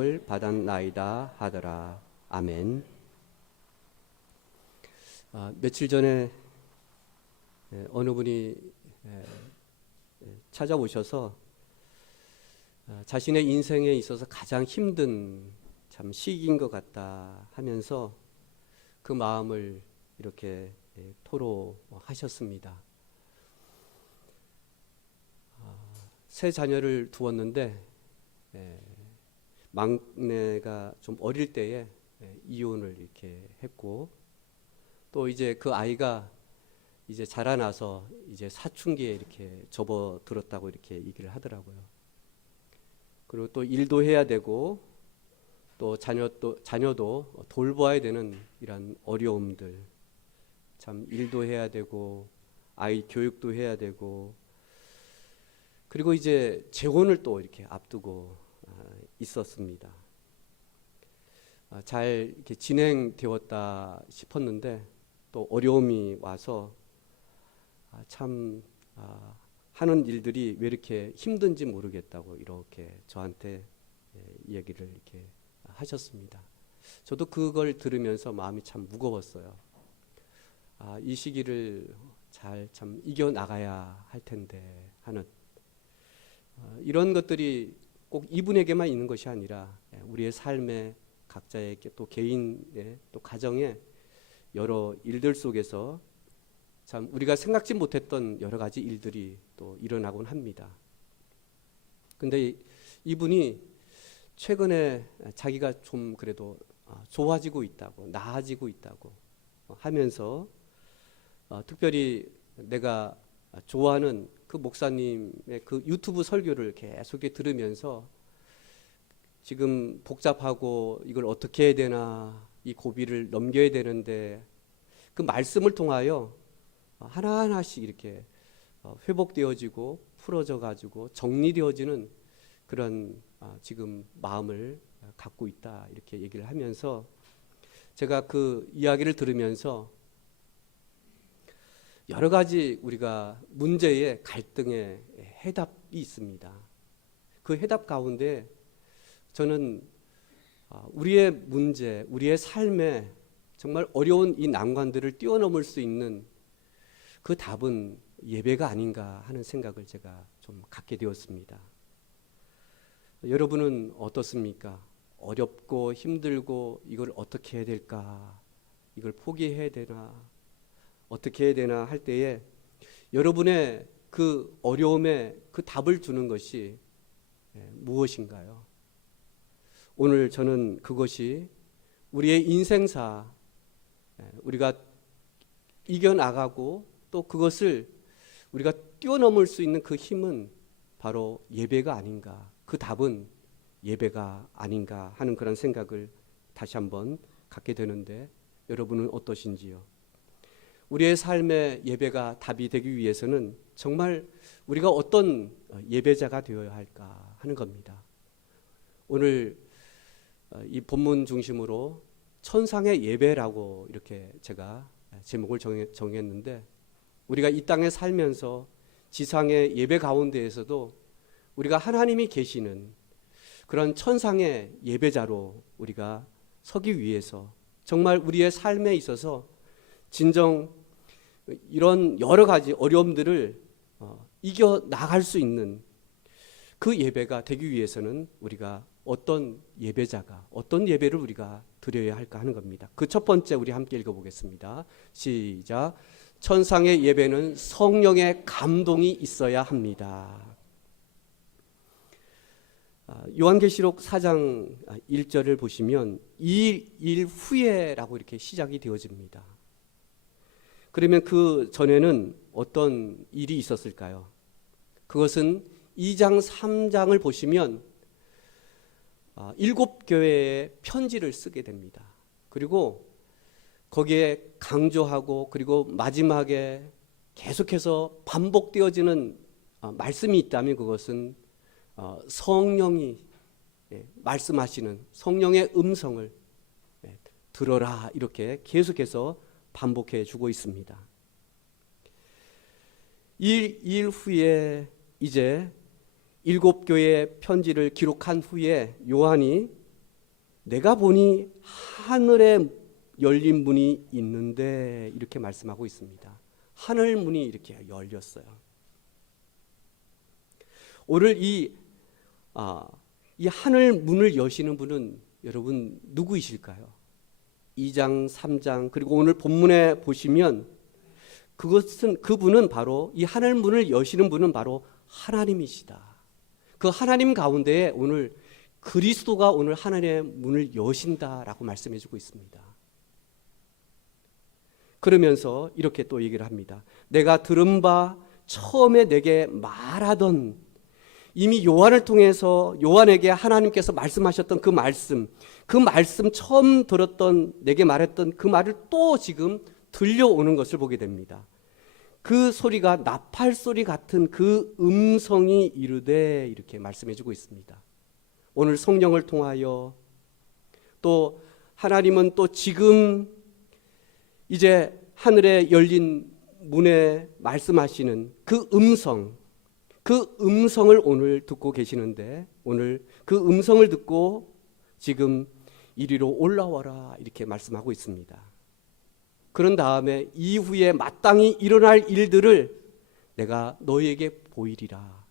을 받았나이다 하더라. 아멘. 며칠 전에 어느 분이 찾아오셔서 자신의 인생에 있어서 가장 힘든 참 시기인 것 같다 하면서 그 마음을 이렇게 토로하셨습니다. 세 자녀를 두었는데 막내가 좀 어릴 때에 이혼을 이렇게 했고, 또 이제 그 아이가 이제 자라나서 이제 사춘기에 이렇게 접어들었다고 이렇게 얘기를 하더라고요. 그리고 또 일도 해야 되고 또 자녀도 돌봐야 되는 이런 어려움들, 참 일도 해야 되고 아이 교육도 해야 되고, 그리고 이제 재혼을 또 이렇게 앞두고 있었습니다. 잘 이렇게 진행되었다 싶었는데 또 어려움이 와서 참 하는 일들이 왜 이렇게 힘든지 모르겠다고 이렇게 저한테 이야기를 이렇게 하셨습니다. 저도 그걸 들으면서 마음이 참 무거웠어요. 이 시기를 잘 참 이겨 나가야 할 텐데 하는 이런 것들이 꼭 이분에게만 있는 것이 아니라 우리의 삶에 각자에게 또 개인의 또 가정의 여러 일들 속에서 참 우리가 생각지 못했던 여러 가지 일들이 또 일어나곤 합니다. 근데 이분이 최근에 자기가 좀 그래도 좋아지고 있다고, 나아지고 있다고 하면서 특별히 내가 좋아하는 그 목사님의 그 유튜브 설교를 계속 들으면서 지금 복잡하고 이걸 어떻게 해야 되나, 이 고비를 넘겨야 되는데 그 말씀을 통하여 하나하나씩 이렇게 회복되어지고 풀어져 가지고 정리되어지는 그런 지금 마음을 갖고 있다, 이렇게 얘기를 하면서 제가 그 이야기를 들으면서 여러 가지 우리가 문제의 갈등의 해답이 있습니다. 그 해답 가운데 저는 우리의 문제, 우리의 삶에 정말 어려운 이 난관들을 뛰어넘을 수 있는 그 답은 예배가 아닌가 하는 생각을 제가 좀 갖게 되었습니다. 여러분은 어떻습니까? 어렵고 힘들고 이걸 어떻게 해야 될까? 이걸 포기해야 되나? 어떻게 해야 되나 할 때에 여러분의 그 어려움에 그 답을 주는 것이 무엇인가요? 오늘 저는 그것이 우리의 인생사, 우리가 이겨나가고 또 그것을 우리가 뛰어넘을 수 있는 그 힘은 바로 예배가 아닌가, 그 답은 예배가 아닌가 하는 그런 생각을 다시 한번 갖게 되는데, 여러분은 어떠신지요? 우리의 삶의 예배가 답이 되기 위해서는 정말 우리가 어떤 예배자가 되어야 할까 하는 겁니다. 오늘 이 본문 중심으로 천상의 예배라고 이렇게 제가 제목을 정했는데, 우리가 이 땅에 살면서 지상의 예배 가운데에서도 우리가 하나님이 계시는 그런 천상의 예배자로 우리가 서기 위해서 정말 우리의 삶에 있어서 진정 이런 여러 가지 어려움들을 이겨 나갈 수 있는 그 예배가 되기 위해서는 우리가 어떤 예배자가, 어떤 예배를 우리가 드려야 할까 하는 겁니다. 그 첫 번째 우리 함께 읽어보겠습니다. 시작. 천상의 예배는 성령의 감동이 있어야 합니다. 요한계시록 4장 1절을 보시면 이 일 후에라고 이렇게 시작이 되어집니다. 그러면 그 전에는 어떤 일이 있었을까요? 그것은 2장 3장을 보시면 7교회에 편지를 쓰게 됩니다. 그리고 거기에 강조하고 그리고 마지막에 계속해서 반복되어지는 말씀이 있다면 그것은 성령이 말씀하시는 성령의 음성을 들어라, 이렇게 계속해서 반복해 주고 있습니다. 일 후에 이제 7교회의 편지를 기록한 후에 요한이 내가 보니 하늘에 열린 문이 있는데 이렇게 말씀하고 있습니다. 하늘 문이 이렇게 열렸어요. 오늘 이 하늘 문을 여시는 분은 여러분 누구이실까요? 2장, 3장 그리고 오늘 본문에 보시면 그분은 바로 이 하늘 문을 여시는 분은 바로 하나님이시다. 그 하나님 가운데에 오늘 그리스도가 오늘 하늘의 문을 여신다라고 말씀해 주고 있습니다. 그러면서 이렇게 또 얘기를 합니다. 내가 들은 바 처음에 내게 말하던, 이미 요한을 통해서 요한에게 하나님께서 말씀하셨던 그 말씀 처음 들었던, 내게 말했던 그 말을 또 지금 들려오는 것을 보게 됩니다. 그 소리가 나팔 소리 같은 그 음성이 이르되 이렇게 말씀해 주고 있습니다. 오늘 성령을 통하여 또 하나님은 또 지금 이제 하늘에 열린 문에 말씀하시는 그 음성을 오늘 듣고 계시는데, 오늘 그 음성을 듣고 지금 이리로 올라와라 이렇게 말씀하고 있습니다. 그런 다음에 이후에 마땅히 일어날 일들을 내가 너희에게 보이리라.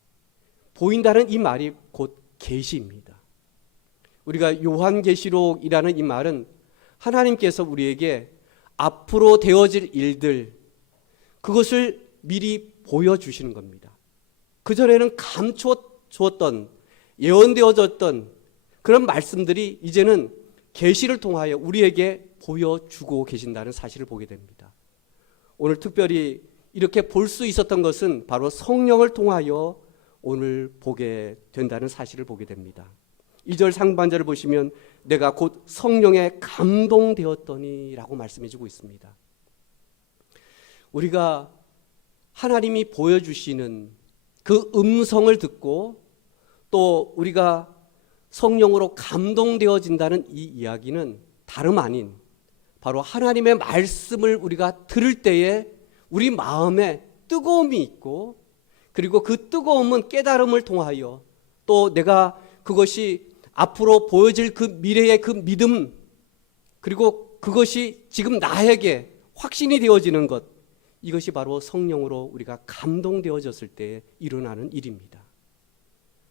보인다는 이 말이 곧 계시입니다. 우리가 요한계시록이라는 이 말은 하나님께서 우리에게 앞으로 되어질 일들, 그것을 미리 보여주시는 겁니다. 그전에는 감추었던, 예언되어졌던 그런 말씀들이 이제는 계시를 통하여 우리에게 보여주고 계신다는 사실을 보게 됩니다. 오늘 특별히 이렇게 볼 수 있었던 것은 바로 성령을 통하여 오늘 보게 된다는 사실을 보게 됩니다. 2절 상반절을 보시면 내가 곧 성령에 감동되었더니 라고 말씀해 주고 있습니다. 우리가 하나님이 보여주시는 그 음성을 듣고 또 우리가 성령으로 감동되어진다는 이 이야기는 다름 아닌 바로 하나님의 말씀을 우리가 들을 때에 우리 마음에 뜨거움이 있고, 그리고 그 뜨거움은 깨달음을 통하여 또 내가 그것이 앞으로 보여질 그 미래의 그 믿음, 그리고 그것이 지금 나에게 확신이 되어지는 것, 이것이 바로 성령으로 우리가 감동되어졌을 때 일어나는 일입니다.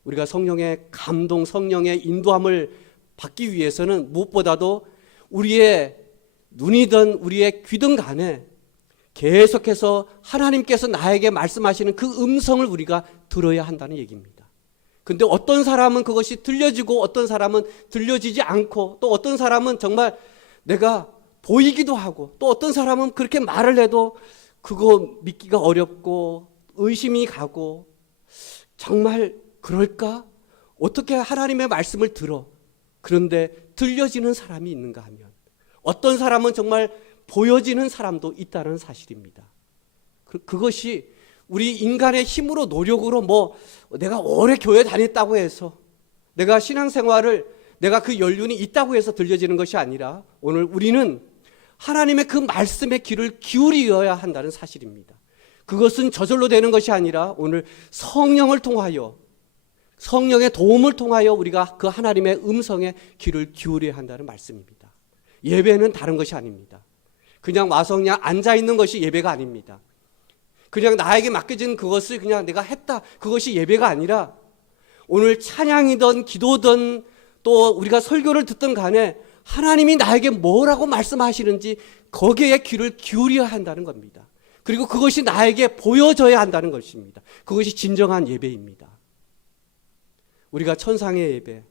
우리가 성령의 감동, 성령의 인도함을 받기 위해서는 무엇보다도 우리의 눈이든 우리의 귀든 간에 계속해서 하나님께서 나에게 말씀하시는 그 음성을 우리가 들어야 한다는 얘기입니다. 근데 어떤 사람은 그것이 들려지고 어떤 사람은 들려지지 않고, 또 어떤 사람은 정말 내가 보이기도 하고, 또 어떤 사람은 그렇게 말을 해도 그거 믿기가 어렵고 의심이 가고, 정말 그럴까? 어떻게 하나님의 말씀을 들어? 그런데 들려지는 사람이 있는가 하면 어떤 사람은 정말 보여지는 사람도 있다는 사실입니다. 그것이 우리 인간의 힘으로 노력으로 내가 오래 교회 다녔다고 해서 내가 신앙생활을 내가 그 연륜이 있다고 해서 들려지는 것이 아니라 오늘 우리는 하나님의 그 말씀의 귀를 기울여야 한다는 사실입니다. 그것은 저절로 되는 것이 아니라 오늘 성령을 통하여, 성령의 도움을 통하여 우리가 그 하나님의 음성에 귀를 기울여야 한다는 말씀입니다. 예배는 다른 것이 아닙니다. 그냥 와서 그냥 앉아있는 것이 예배가 아닙니다. 그냥 나에게 맡겨진 그것을 그냥 내가 했다, 그것이 예배가 아니라 오늘 찬양이든 기도든 또 우리가 설교를 듣든 간에 하나님이 나에게 뭐라고 말씀하시는지 거기에 귀를 기울여야 한다는 겁니다. 그리고 그것이 나에게 보여져야 한다는 것입니다. 그것이 진정한 예배입니다. 우리가 천상의 예배,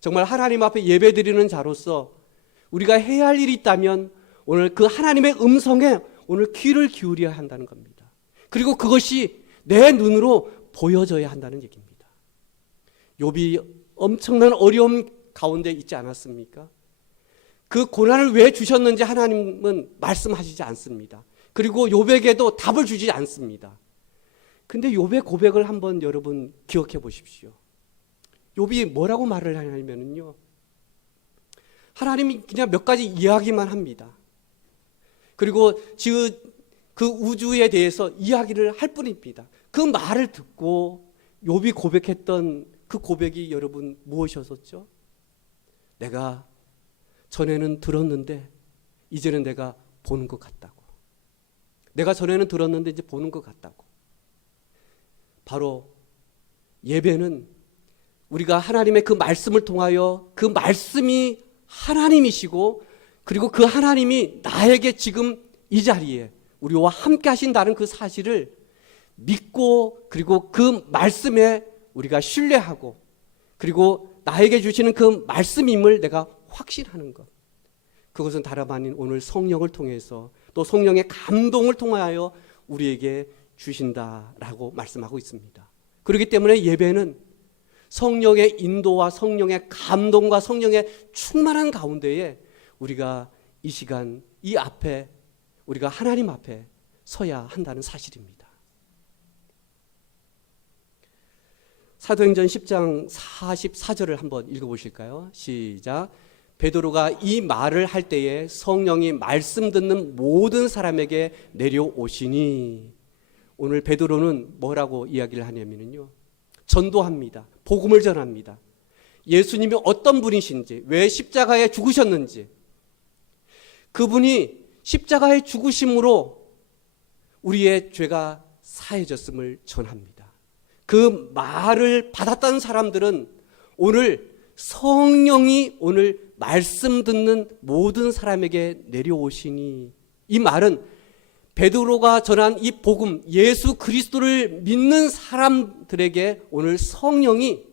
정말 하나님 앞에 예배 드리는 자로서 우리가 해야 할 일이 있다면 오늘 그 하나님의 음성에 오늘 귀를 기울여야 한다는 겁니다. 그리고 그것이 내 눈으로 보여져야 한다는 얘기입니다. 욥이 엄청난 어려움 가운데 있지 않았습니까? 그 고난을 왜 주셨는지 하나님은 말씀하시지 않습니다. 그리고 욥에게도 답을 주지 않습니다. 근데 욥의 고백을 한번 여러분 기억해 보십시오. 욥이 뭐라고 말을 하냐면요, 하나님이 그냥 몇 가지 이야기만 합니다. 그리고 그 우주에 대해서 이야기를 할 뿐입니다. 그 말을 듣고 욥이 고백했던 그 고백이 여러분 무엇이었었죠? 내가 전에는 들었는데 이제는 내가 보는 것 같다고. 내가 전에는 들었는데 이제 보는 것 같다고. 바로 예배는 우리가 하나님의 그 말씀을 통하여 그 말씀이 하나님이시고 그리고 그 하나님이 나에게 지금 이 자리에 우리와 함께 하신다는 그 사실을 믿고 그리고 그 말씀에 우리가 신뢰하고 그리고 나에게 주시는 그 말씀임을 내가 확신하는 것. 그것은 다름 아닌 오늘 성령을 통해서 또 성령의 감동을 통하여 우리에게 주신다라고 말씀하고 있습니다. 그렇기 때문에 예배는 성령의 인도와 성령의 감동과 성령의 충만한 가운데에 우리가 이 시간 이 앞에 우리가 하나님 앞에 서야 한다는 사실입니다. 사도행전 10장 44절을 한번 읽어보실까요? 시작. 베드로가 이 말을 할 때에 성령이 말씀 듣는 모든 사람에게 내려오시니. 오늘 베드로는 뭐라고 이야기를 하냐면요, 전도합니다. 복음을 전합니다. 예수님이 어떤 분이신지, 왜 십자가에 죽으셨는지, 그분이 십자가의 죽으심으로 우리의 죄가 사해졌음을 전합니다. 그 말을 받았던 사람들은 오늘 성령이 오늘 말씀 듣는 모든 사람에게 내려오시니, 이 말은 베드로가 전한 이 복음, 예수 그리스도를 믿는 사람들에게 오늘 성령이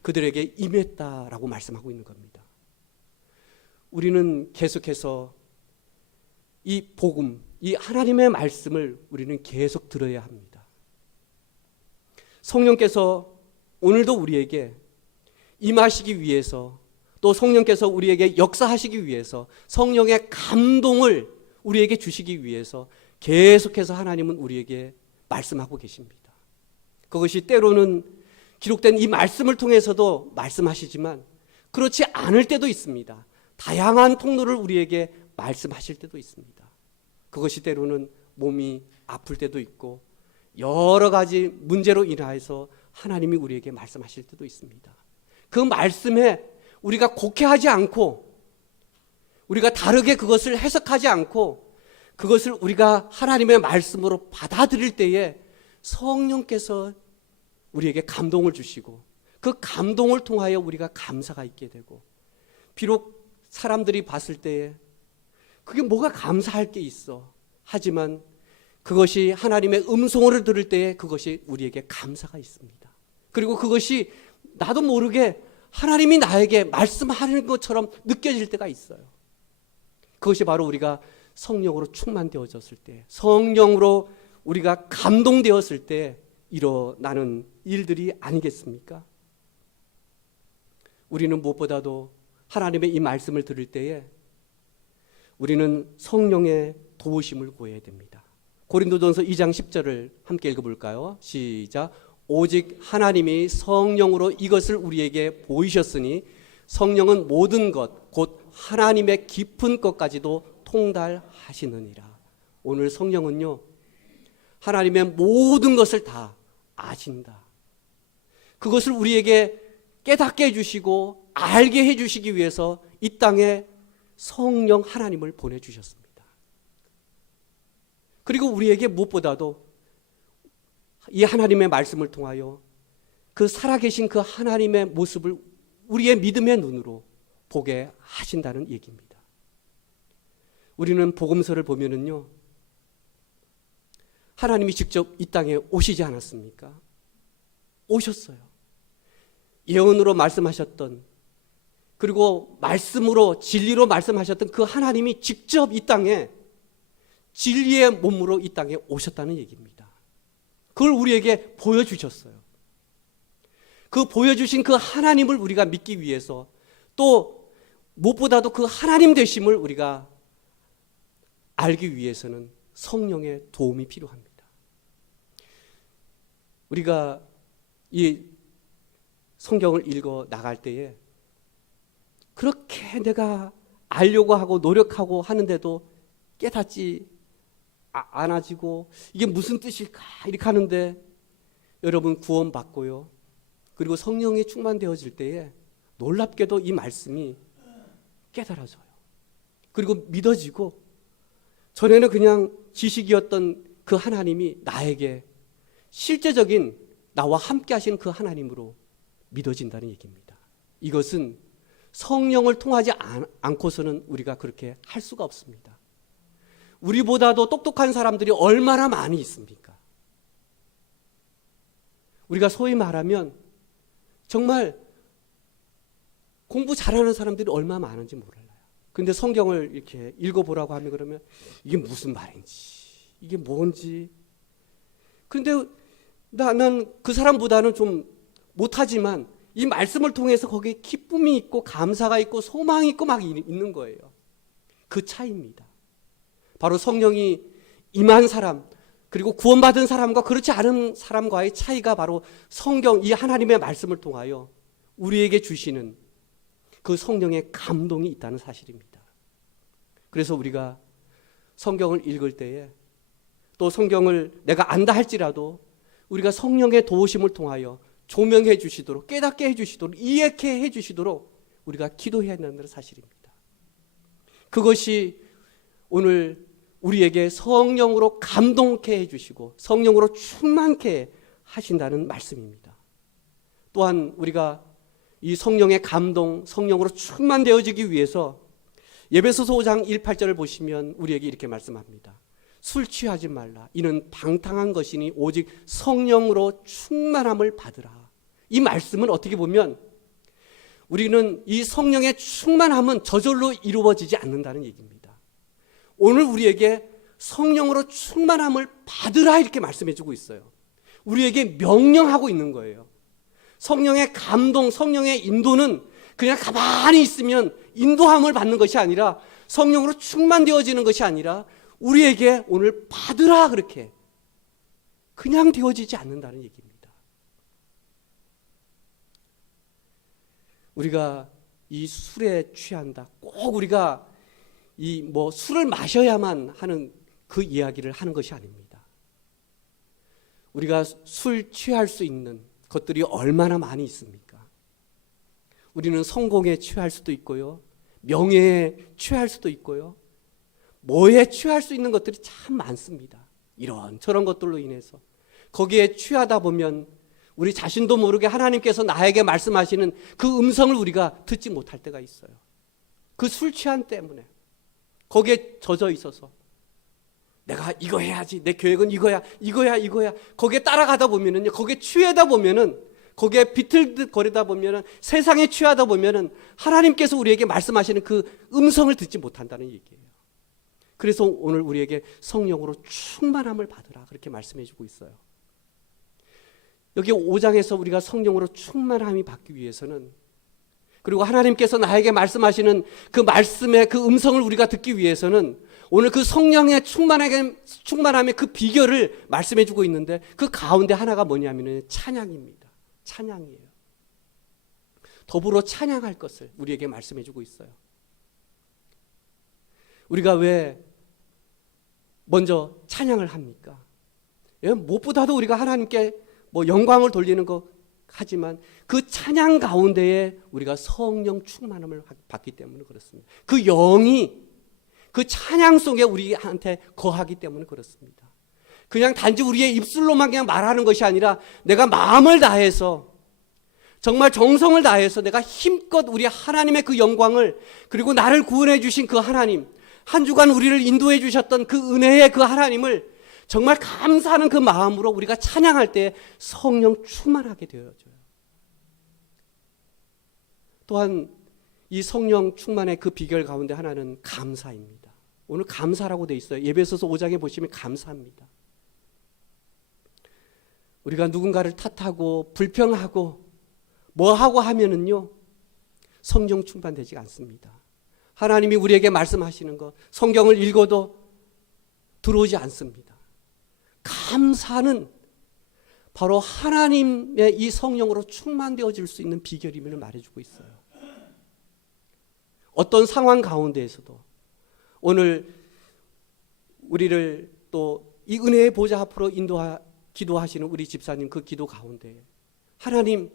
그들에게 임했다라고 말씀하고 있는 겁니다. 우리는 계속해서 이 복음, 이 하나님의 말씀을 우리는 계속 들어야 합니다. 성령께서 오늘도 우리에게 임하시기 위해서, 또 성령께서 우리에게 역사하시기 위해서, 성령의 감동을 우리에게 주시기 위해서 계속해서 하나님은 우리에게 말씀하고 계십니다. 그것이 때로는 기록된 이 말씀을 통해서도 말씀하시지만 그렇지 않을 때도 있습니다. 다양한 통로를 우리에게 말씀하실 때도 있습니다. 그것이 때로는 몸이 아플 때도 있고 여러 가지 문제로 인하여서 하나님이 우리에게 말씀하실 때도 있습니다. 그 말씀에 우리가 곡해하지 않고 우리가 다르게 그것을 해석하지 않고 그것을 우리가 하나님의 말씀으로 받아들일 때에 성령께서 우리에게 감동을 주시고 그 감동을 통하여 우리가 감사가 있게 되고, 비록 사람들이 봤을 때에 그게 뭐가 감사할 게 있어, 하지만 그것이 하나님의 음성을 들을 때에 그것이 우리에게 감사가 있습니다. 그리고 그것이 나도 모르게 하나님이 나에게 말씀하는 것처럼 느껴질 때가 있어요. 그것이 바로 우리가 성령으로 충만되어졌을 때, 성령으로 우리가 감동되었을 때 일어나는 일들이 아니겠습니까? 우리는 무엇보다도 하나님의 이 말씀을 들을 때에 우리는 성령의 도우심을 구해야 됩니다. 고린도전서 2장 10절을 함께 읽어볼까요? 시작. 오직 하나님이 성령으로 이것을 우리에게 보이셨으니 성령은 모든 것 곧 하나님의 깊은 것까지도 통달하시느니라. 오늘 성령은요, 하나님의 모든 것을 다 아신다. 그것을 우리에게 깨닫게 해주시고 알게 해주시기 위해서 이 땅에 성령 하나님을 보내주셨습니다. 그리고 우리에게 무엇보다도 이 하나님의 말씀을 통하여 그 살아계신 그 하나님의 모습을 우리의 믿음의 눈으로 보게 하신다는 얘기입니다. 우리는 복음서를 보면은요, 하나님이 직접 이 땅에 오시지 않았습니까? 오셨어요. 예언으로 말씀하셨던, 그리고 말씀으로 진리로 말씀하셨던 그 하나님이 직접 이 땅에 진리의 몸으로 이 땅에 오셨다는 얘기입니다. 그걸 우리에게 보여주셨어요. 그 보여주신 그 하나님을 우리가 믿기 위해서, 또 무엇보다도 그 하나님 되심을 우리가 알기 위해서는 성령의 도움이 필요합니다. 우리가 이 성경을 읽어 나갈 때에 그렇게 내가 알려고 하고 노력하고 하는데도 깨닫지 않아지고 이게 무슨 뜻일까 이렇게 하는데, 여러분 구원받고요, 그리고 성령이 충만되어질 때에 놀랍게도 이 말씀이 깨달아져요. 그리고 믿어지고 전에는 그냥 지식이었던 그 하나님이 나에게 실제적인 나와 함께 하시는 그 하나님으로 믿어진다는 얘기입니다. 이것은 성령을 통하지 않고서는 우리가 그렇게 할 수가 없습니다. 우리보다도 똑똑한 사람들이 얼마나 많이 있습니까? 우리가 소위 말하면 정말 공부 잘하는 사람들이 얼마나 많은지 몰라요. 근데 성경을 이렇게 읽어보라고 하면 그러면 이게 무슨 말인지, 이게 뭔지. 근데 나는 그 사람보다는 좀 못하지만 이 말씀을 통해서 거기에 기쁨이 있고 감사가 있고 소망이 있고 막 있는 거예요. 그 차이입니다. 바로 성령이 임한 사람, 그리고 구원받은 사람과 그렇지 않은 사람과의 차이가 바로 성경, 이 하나님의 말씀을 통하여 우리에게 주시는 그 성령의 감동이 있다는 사실입니다. 그래서 우리가 성경을 읽을 때에 또 성경을 내가 안다 할지라도 우리가 성령의 도우심을 통하여 조명해 주시도록, 깨닫게 해 주시도록, 이해케 해 주시도록 우리가 기도해야 한다는 사실입니다. 그것이 오늘 우리에게 성령으로 감동케 해 주시고 성령으로 충만케 하신다는 말씀입니다. 또한 우리가 이 성령의 감동, 성령으로 충만되어지기 위해서 에베소서 5장 1, 8절을 보시면 우리에게 이렇게 말씀합니다. 술 취하지 말라. 이는 방탕한 것이니 오직 성령으로 충만함을 받으라. 이 말씀은 어떻게 보면 우리는 이 성령의 충만함은 저절로 이루어지지 않는다는 얘기입니다. 오늘 우리에게 성령으로 충만함을 받으라 이렇게 말씀해 주고 있어요. 우리에게 명령하고 있는 거예요. 성령의 감동, 성령의 인도는 그냥 가만히 있으면 인도함을 받는 것이 아니라 성령으로 충만되어지는 것이 아니라 우리에게 오늘 받으라 그렇게 그냥 되어지지 않는다는 얘기입니다. 우리가 이 술에 취한다. 꼭 우리가 이 술을 마셔야만 하는 그 이야기를 하는 것이 아닙니다. 우리가 술 취할 수 있는 것들이 얼마나 많이 있습니까? 우리는 성공에 취할 수도 있고요, 명예에 취할 수도 있고요, 뭐에 취할 수 있는 것들이 참 많습니다. 이런 저런 것들로 인해서 거기에 취하다 보면 우리 자신도 모르게 하나님께서 나에게 말씀하시는 그 음성을 우리가 듣지 못할 때가 있어요. 그 술 취한 때문에 거기에 젖어 있어서 내가 이거 해야지, 내 계획은 이거야 거기에 따라가다 보면은요, 거기에 취하다 보면은, 거기에 비틀거리다 보면은, 세상에 취하다 보면은 하나님께서 우리에게 말씀하시는 그 음성을 듣지 못한다는 얘기예요. 그래서 오늘 우리에게 성령으로 충만함을 받으라 그렇게 말씀해 주고 있어요. 여기 5장에서 우리가 성령으로 충만함이 받기 위해서는, 그리고 하나님께서 나에게 말씀하시는 그 말씀의 그 음성을 우리가 듣기 위해서는 오늘 그 성령의 충만함의 그 비결을 말씀해 주고 있는데, 그 가운데 하나가 뭐냐면 찬양입니다. 찬양이에요. 더불어 찬양할 것을 우리에게 말씀해 주고 있어요. 우리가 왜 먼저 찬양을 합니까? 무엇보다도 우리가 하나님께 영광을 돌리는 것 하지만 그 찬양 가운데에 우리가 성령 충만함을 받기 때문에 그렇습니다. 그 영이 그 찬양 속에 우리한테 거하기 때문에 그렇습니다. 그냥 단지 우리의 입술로만 그냥 말하는 것이 아니라 내가 마음을 다해서, 정말 정성을 다해서 내가 힘껏 우리 하나님의 그 영광을, 그리고 나를 구원해 주신 그 하나님, 한 주간 우리를 인도해 주셨던 그 은혜의 그 하나님을 정말 감사하는 그 마음으로 우리가 찬양할 때 성령 충만하게 되어져요. 또한 이 성령 충만의 그 비결 가운데 하나는 감사입니다. 오늘 감사라고 되어 있어요. 에베소서 5장에 보시면 감사합니다. 우리가 누군가를 탓하고 불평하고 뭐하고 하면은요, 성령 충만되지 않습니다. 하나님이 우리에게 말씀하시는 것, 성경을 읽어도 들어오지 않습니다. 감사는 바로 하나님의 이 성령으로 충만되어질 수 있는 비결임을 말해주고 있어요. 어떤 상황 가운데에서도 오늘 우리를 또 이 은혜의 보좌 앞으로 기도하시는 우리 집사님 그 기도 가운데, 하나님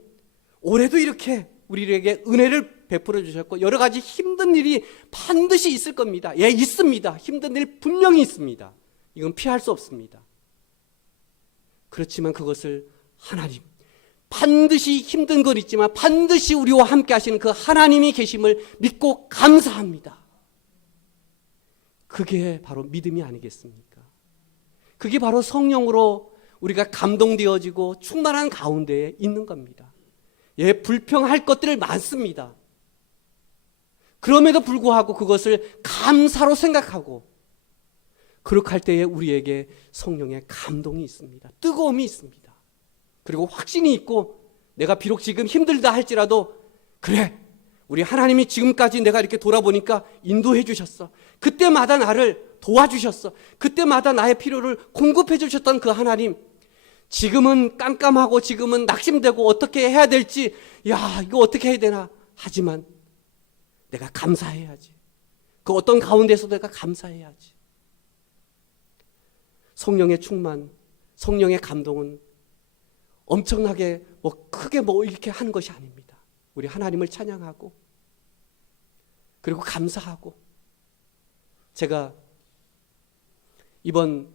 올해도 이렇게 우리에게 은혜를 베풀어 주셨고 여러 가지 힘든 일이 반드시 있을 겁니다. 예, 있습니다. 힘든 일 분명히 있습니다. 이건 피할 수 없습니다. 그렇지만 그것을 하나님, 반드시 힘든 건 있지만 반드시 우리와 함께 하시는 그 하나님이 계심을 믿고 감사합니다. 그게 바로 믿음이 아니겠습니까? 그게 바로 성령으로 우리가 감동되어지고 충만한 가운데에 있는 겁니다. 예, 불평할 것들을 많습니다. 그럼에도 불구하고 그것을 감사로 생각하고 그렇게 할 때에 우리에게 성령의 감동이 있습니다. 뜨거움이 있습니다. 그리고 확신이 있고 내가 비록 지금 힘들다 할지라도 그래, 우리 하나님이 지금까지 내가 이렇게 돌아보니까 인도해 주셨어. 그때마다 나를 도와주셨어. 그때마다 나의 필요를 공급해 주셨던 그 하나님, 지금은 깜깜하고 지금은 낙심되고 어떻게 해야 될지, 야, 이거 어떻게 해야 되나. 하지만 내가 감사해야지. 그 어떤 가운데서도 내가 감사해야지. 성령의 충만, 성령의 감동은 엄청나게 크게 이렇게 하는 것이 아닙니다. 우리 하나님을 찬양하고 그리고 감사하고. 제가 이번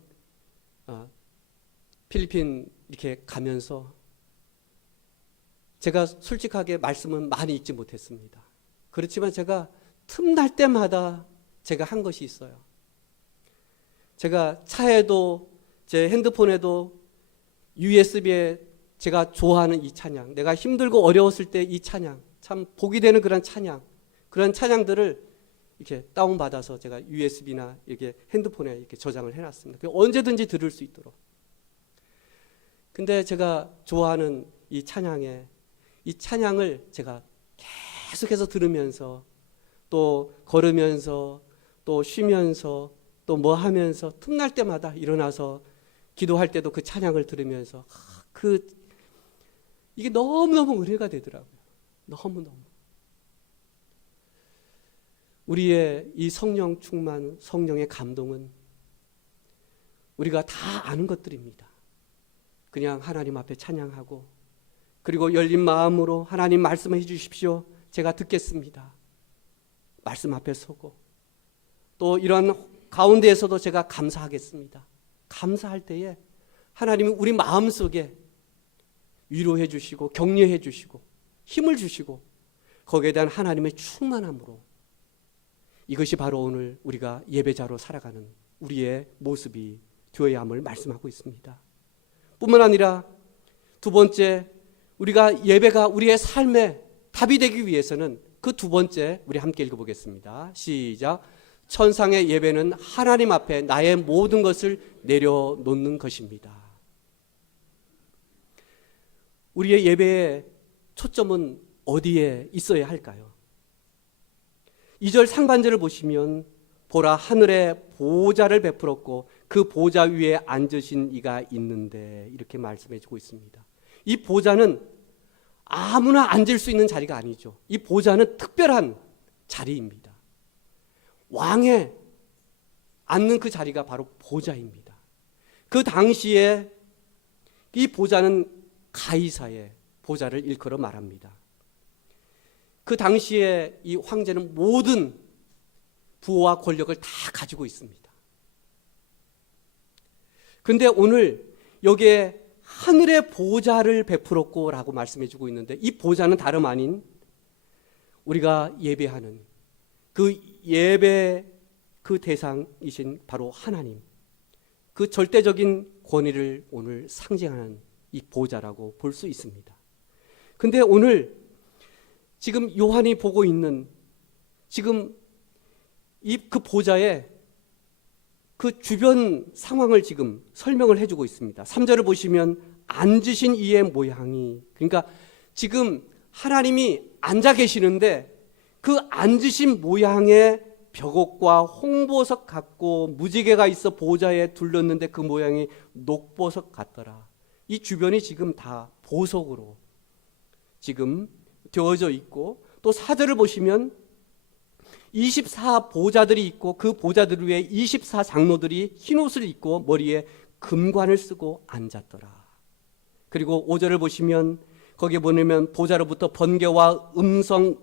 필리핀 이렇게 가면서 제가 솔직하게 말씀은 많이 읽지 못했습니다. 그렇지만 제가 틈날 때마다 제가 한 것이 있어요. 제가 차에도 제 핸드폰에도 USB에 제가 좋아하는 이 찬양, 내가 힘들고 어려웠을 때 이 찬양, 참 복이 되는 그런 찬양, 그런 찬양들을 이렇게 다운받아서 제가 USB나 이렇게 핸드폰에 이렇게 저장을 해놨습니다. 언제든지 들을 수 있도록. 근데 제가 좋아하는 이 찬양을 제가 계속해서 들으면서 또 걸으면서 또 쉬면서 또 뭐 하면서 틈날 때마다 일어나서 기도할 때도 그 찬양을 들으면서 이게 너무너무 은혜가 되더라고요. 너무너무. 우리의 이 성령 충만, 성령의 감동은 우리가 다 아는 것들입니다. 그냥 하나님 앞에 찬양하고 그리고 열린 마음으로 하나님 말씀해 주십시오. 제가 듣겠습니다. 말씀 앞에 서고 또 이런 가운데에서도 제가 감사하겠습니다. 감사할 때에 하나님이 우리 마음속에 위로해 주시고 격려해 주시고 힘을 주시고 거기에 대한 하나님의 충만함으로 이것이 바로 오늘 우리가 예배자로 살아가는 우리의 모습이 되어야 함을 말씀하고 있습니다. 뿐만 아니라 두 번째, 우리가 예배가 우리의 삶의 답이 되기 위해서는 그 두 번째 우리 함께 읽어보겠습니다. 시작. 천상의 예배는 하나님 앞에 나의 모든 것을 내려놓는 것입니다. 우리의 예배의 초점은 어디에 있어야 할까요? 2절 상반절을 보시면 보라 하늘에 보좌를 베풀었고 그 보좌 위에 앉으신 이가 있는데 이렇게 말씀해 주고 있습니다. 이 보좌는 아무나 앉을 수 있는 자리가 아니죠. 이 보좌는 특별한 자리입니다. 왕에 앉는 그 자리가 바로 보좌입니다. 그 당시에 이 보좌는 가이사의 보좌를 일컬어 말합니다. 그 당시에 이 황제는 모든 부와 권력을 다 가지고 있습니다. 그런데 오늘 여기에 하늘의 보좌를 베풀었고 라고 말씀해 주고 있는데 이 보좌는 다름 아닌 우리가 예배하는 그 예배 그 대상이신 바로 하나님, 그 절대적인 권위를 오늘 상징하는 이 보좌라고 볼 수 있습니다. 근데 오늘 지금 요한이 보고 있는 지금 그 보좌의 그 주변 상황을 지금 설명을 해주고 있습니다. 3절을 보시면 앉으신 이의 모양이, 그러니까 지금 하나님이 앉아 계시는데 그 앉으신 모양의 벽옥과 홍보석 같고 무지개가 있어 보좌에 둘렀는데 그 모양이 녹보석 같더라. 이 주변이 지금 다 보석으로 지금 되어져 있고 또 4절을 보시면 24보좌들이 있고 그 보좌들 위에 24장로들이 흰옷을 입고 머리에 금관을 쓰고 앉았더라. 그리고 5절을 보시면 거기에 보면 보좌로부터 번개와 음성이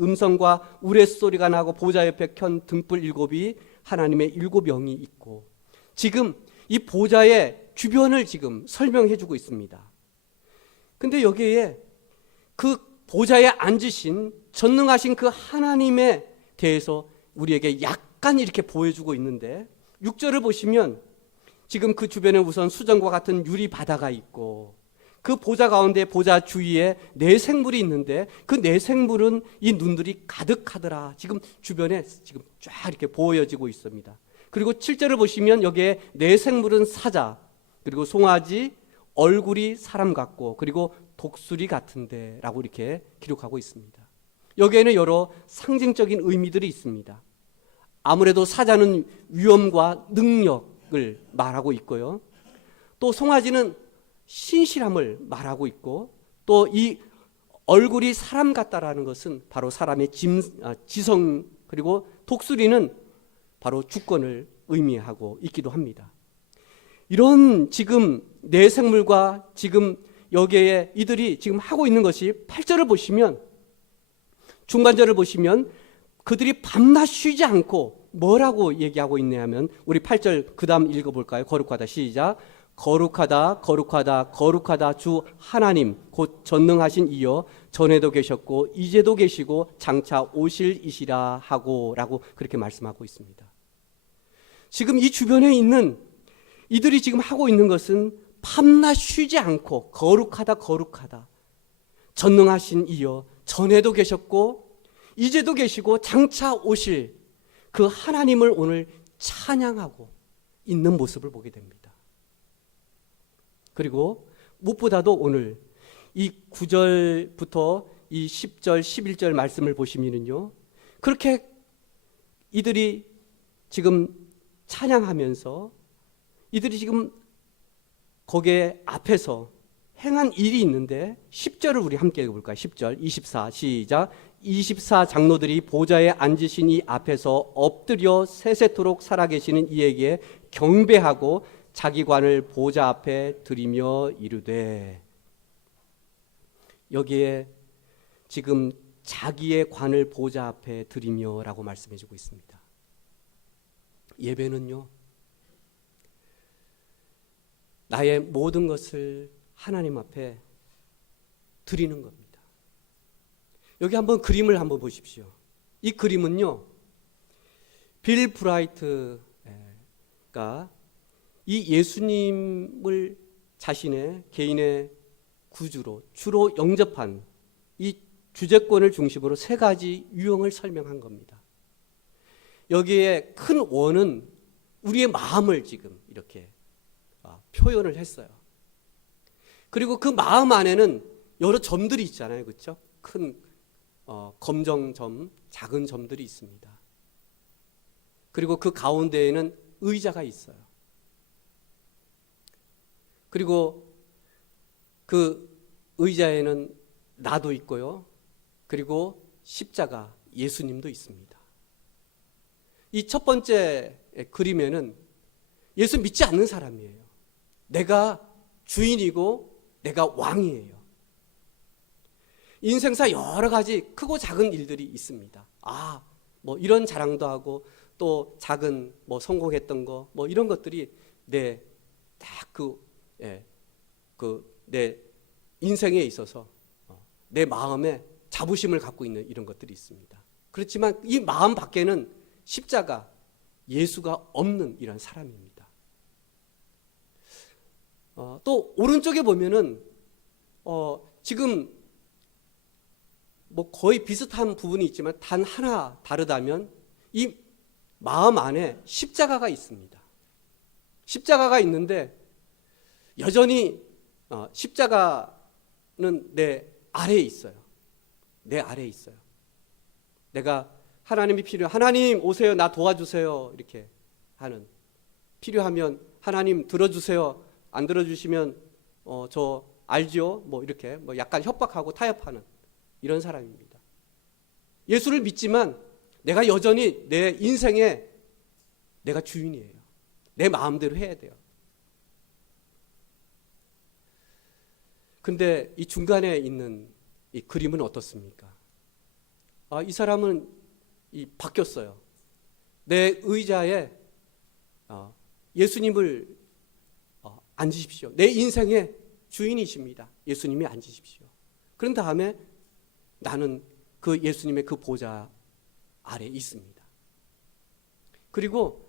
음성과 우레소리가 나고 보좌 옆에 켠 등불 7이 하나님의 7영이 있고, 지금 이 보좌의 주변을 지금 설명해 주고 있습니다. 근데 여기에 그 보좌에 앉으신 전능하신 그 하나님에 대해서 우리에게 약간 이렇게 보여주고 있는데, 6절을 보시면 지금 그 주변에 우선 수정과 같은 유리 바다가 있고, 그 보좌 가운데 보좌 주위에 네 생물이 있는데, 그 네 생물은 이 눈들이 가득하더라. 지금 주변에 지금 쫙 이렇게 보여지고 있습니다. 그리고 7절을 보시면 여기에 네 생물은 사자, 그리고 송아지, 얼굴이 사람 같고, 그리고 독수리 같은데 라고 이렇게 기록하고 있습니다. 여기에는 여러 상징적인 의미들이 있습니다. 아무래도 사자는 위엄과 능력을 말하고 있고요, 또 송아지는 신실함을 말하고 있고, 또 이 얼굴이 사람 같다라는 것은 바로 사람의 지성, 그리고 독수리는 바로 주권을 의미하고 있기도 합니다. 이런 지금 네 생물과 지금 여기에 이들이 지금 하고 있는 것이 8절을 보시면, 중반절을 보시면 그들이 밤낮 쉬지 않고 뭐라고 얘기하고 있냐면, 우리 8절 그 다음 읽어볼까요? 거룩하다, 시작. 거룩하다 거룩하다 거룩하다 주 하나님 곧 전능하신 이여, 전에도 계셨고 이제도 계시고 장차 오실 이시라 하고 라고 그렇게 말씀하고 있습니다. 지금 이 주변에 있는 이들이 지금 하고 있는 것은 밤낮 쉬지 않고 거룩하다 거룩하다, 전능하신 이여, 전에도 계셨고 이제도 계시고 장차 오실 그 하나님을 오늘 찬양하고 있는 모습을 보게 됩니다. 그리고 무엇보다도 오늘 이 9절부터 이 10절, 11절 말씀을 보시면요, 그렇게 이들이 지금 찬양하면서 이들이 지금 거기에 앞에서 행한 일이 있는데, 10절을 우리 함께 읽어볼까요? 10절 24 시작. 24 장로들이 보좌에 앉으신 이 앞에서 엎드려 세세토록 살아계시는 이에게 경배하고 자기 관을 보좌 앞에 드리며 이르되, 여기에 지금 자기의 관을 보좌 앞에 드리며 라고 말씀해 주고 있습니다. 예배는요, 나의 모든 것을 하나님 앞에 드리는 겁니다. 여기 한번 그림을 한번 보십시오. 이 그림은요, 빌 브라이트가 이 예수님을 자신의 개인의 구주로 주로 영접한 이 주제권을 중심으로 세 가지 유형을 설명한 겁니다. 여기에 큰 원은 우리의 마음을 지금 이렇게 표현을 했어요. 그리고 그 마음 안에는 여러 점들이 있잖아요, 그렇죠? 큰 검정점, 작은 점들이 있습니다. 그리고 그 가운데에는 의자가 있어요. 그리고 그 의자에는 나도 있고요, 그리고 십자가 예수님도 있습니다. 이 첫 번째 그림에는 예수 믿지 않는 사람이에요. 내가 주인이고 내가 왕이에요. 인생사 여러 가지 크고 작은 일들이 있습니다. 뭐 이런 자랑도 하고, 또 작은 뭐 성공했던 거, 뭐 이런 것들이 내 인생에 있어서 내 마음에 자부심을 갖고 있는 이런 것들이 있습니다. 그렇지만 이 마음 밖에는 십자가, 예수가 없는 이런 사람입니다. 또 오른쪽에 보면은 지금 뭐 거의 비슷한 부분이 있지만 단 하나 다르다면, 이 마음 안에 십자가가 있습니다. 십자가가 있는데 여전히 십자가는 내 아래에 있어요. 내 아래에 있어요. 내가 하나님이 하나님 오세요, 나 도와주세요 이렇게 하는, 필요하면 하나님 들어주세요, 안 들어주시면 저 알지요, 뭐 이렇게 뭐 약간 협박하고 타협하는 이런 사람입니다. 예수를 믿지만 내가 여전히 내 인생에 내가 주인이에요. 내 마음대로 해야 돼요. 근데 이 중간에 있는 이 그림은 어떻습니까? 이 사람은 바뀌었어요. 내 의자에 예수님을 앉으십시오. 내 인생의 주인이십니다. 예수님이 앉으십시오. 그런 다음에 나는 그 예수님의 그 보좌 아래 있습니다. 그리고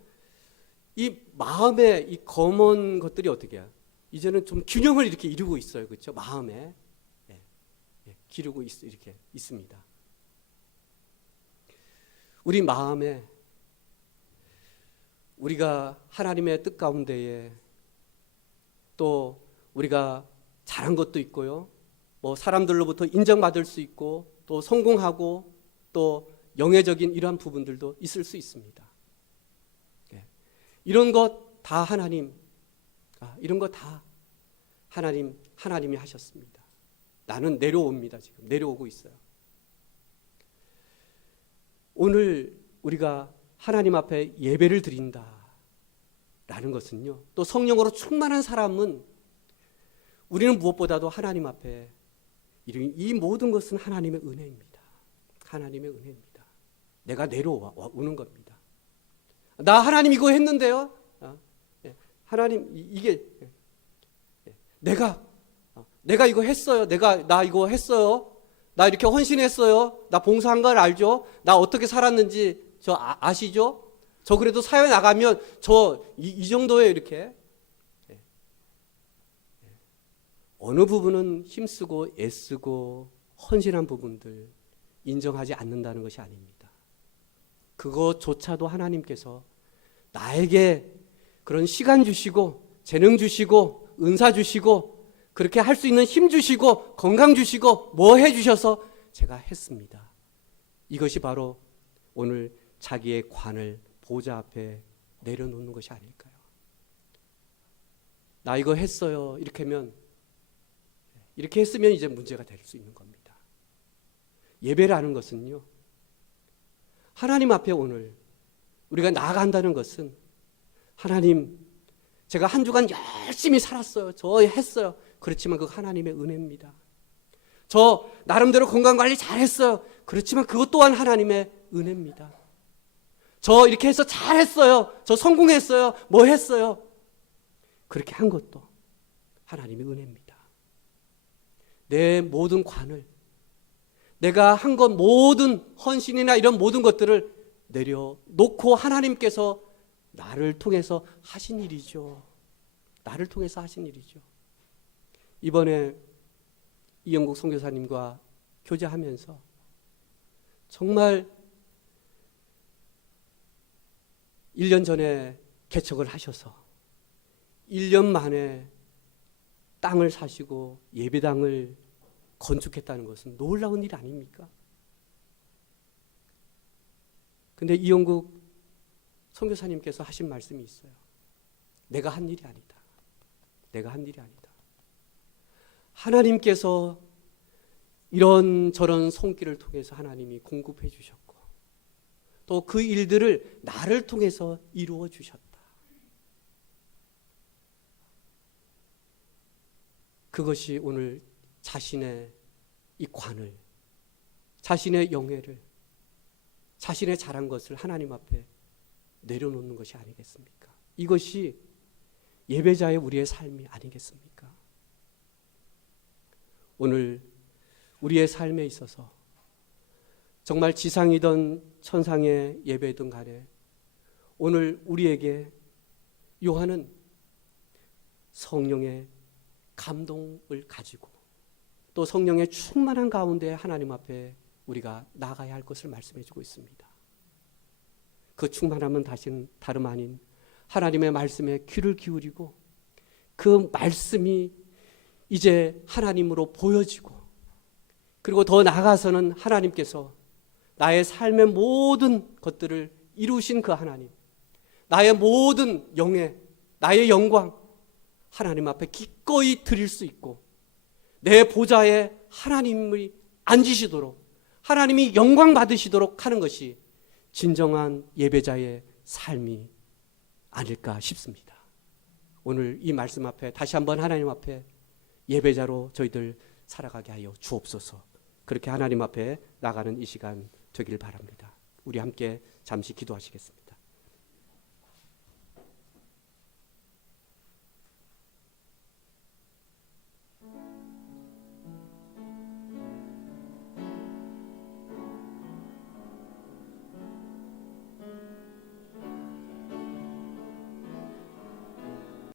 이 마음의 이 검은 것들이 어떻게 해요? 이제는 좀 균형을 이렇게 이루고 있어요. 그렇죠? 마음에 기르고 이렇게 있습니다. 우리 마음에 우리가 하나님의 뜻 가운데에 또 우리가 잘한 것도 있고요. 뭐 사람들로부터 인정받을 수 있고 또 성공하고 또 영예적인 이러한 부분들도 있을 수 있습니다. 이런 것 다 이런 것 다 하나님이 하셨습니다. 나는 내려옵니다. 지금 내려오고 있어요. 오늘 우리가 하나님 앞에 예배를 드린다라는 것은요, 또 성령으로 충만한 사람은 우리는 무엇보다도 하나님 앞에 이 모든 것은 하나님의 은혜입니다. 하나님의 은혜입니다. 내가 내려오는 겁니다. 나 하나님 이거 했는데요. 하나님 이게 내가 이거 했어요. 나 이거 했어요. 나 이렇게 헌신했어요. 나 봉사한 걸 알죠? 나 어떻게 살았는지 아시죠? 저 그래도 사회 나가면 이 정도에 이렇게 어느 부분은 힘쓰고 애쓰고 헌신한 부분들 인정하지 않는다는 것이 아닙니다. 그것조차도 하나님께서 나에게 그런 시간 주시고 재능 주시고 은사 주시고 그렇게 할 수 있는 힘 주시고 건강 주시고 뭐 해주셔서 제가 했습니다. 이것이 바로 오늘 자기의 관을 보좌 앞에 내려놓는 것이 아닐까요? 나 이거 했어요. 이렇게 했으면 이제 문제가 될 수 있는 겁니다. 예배라는 것은요, 하나님 앞에 오늘 우리가 나아간다는 것은 하나님, 제가 한 주간 열심히 살았어요. 저 했어요. 그렇지만 그거 하나님의 은혜입니다. 저 나름대로 건강관리 잘했어요. 그렇지만 그것 또한 하나님의 은혜입니다. 저 이렇게 해서 잘했어요. 저 성공했어요. 뭐 했어요. 그렇게 한 것도 하나님의 은혜입니다. 내 모든 관을, 내가 한 것 모든 헌신이나 이런 모든 것들을 내려놓고 하나님께서 나를 통해서 하신 일이죠. 나를 통해서 하신 일이죠. 이번에 이영국 선교사님과 교제하면서 정말 1년 전에 개척을 하셔서 1년 만에 땅을 사시고 예배당을 건축했다는 것은 놀라운 일 아닙니까? 근데 이영국 선교사님께서 하신 말씀이 있어요. 내가 한 일이 아니다. 내가 한 일이 아니다. 하나님께서 이런저런 손길을 통해서 하나님이 공급해 주셨고 또 그 일들을 나를 통해서 이루어 주셨다. 그것이 오늘 자신의 이 관을, 자신의 영예를, 자신의 잘한 것을 하나님 앞에 내려놓는 것이 아니겠습니까? 이것이 예배자의 우리의 삶이 아니겠습니까? 오늘 우리의 삶에 있어서 정말 지상이든 천상의 예배든 간에 오늘 우리에게 요한은 성령의 감동을 가지고 또 성령의 충만한 가운데 하나님 앞에 우리가 나가야 할 것을 말씀해 주고 있습니다. 그 충만함은 다름 아닌 하나님의 말씀에 귀를 기울이고 그 말씀이 이제 하나님으로 보여지고 그리고 더 나아가서는 하나님께서 나의 삶의 모든 것들을 이루신 그 하나님, 나의 모든 영예, 나의 영광 하나님 앞에 기꺼이 드릴 수 있고 내 보좌에 하나님이 앉으시도록 하나님이 영광 받으시도록 하는 것이 진정한 예배자의 삶이 아닐까 싶습니다. 오늘 이 말씀 앞에 다시 한번 하나님 앞에 예배자로 저희들 살아가게 하여 주옵소서. 그렇게 하나님 앞에 나가는 이 시간 되길 바랍니다. 우리 함께 잠시 기도하시겠습니다.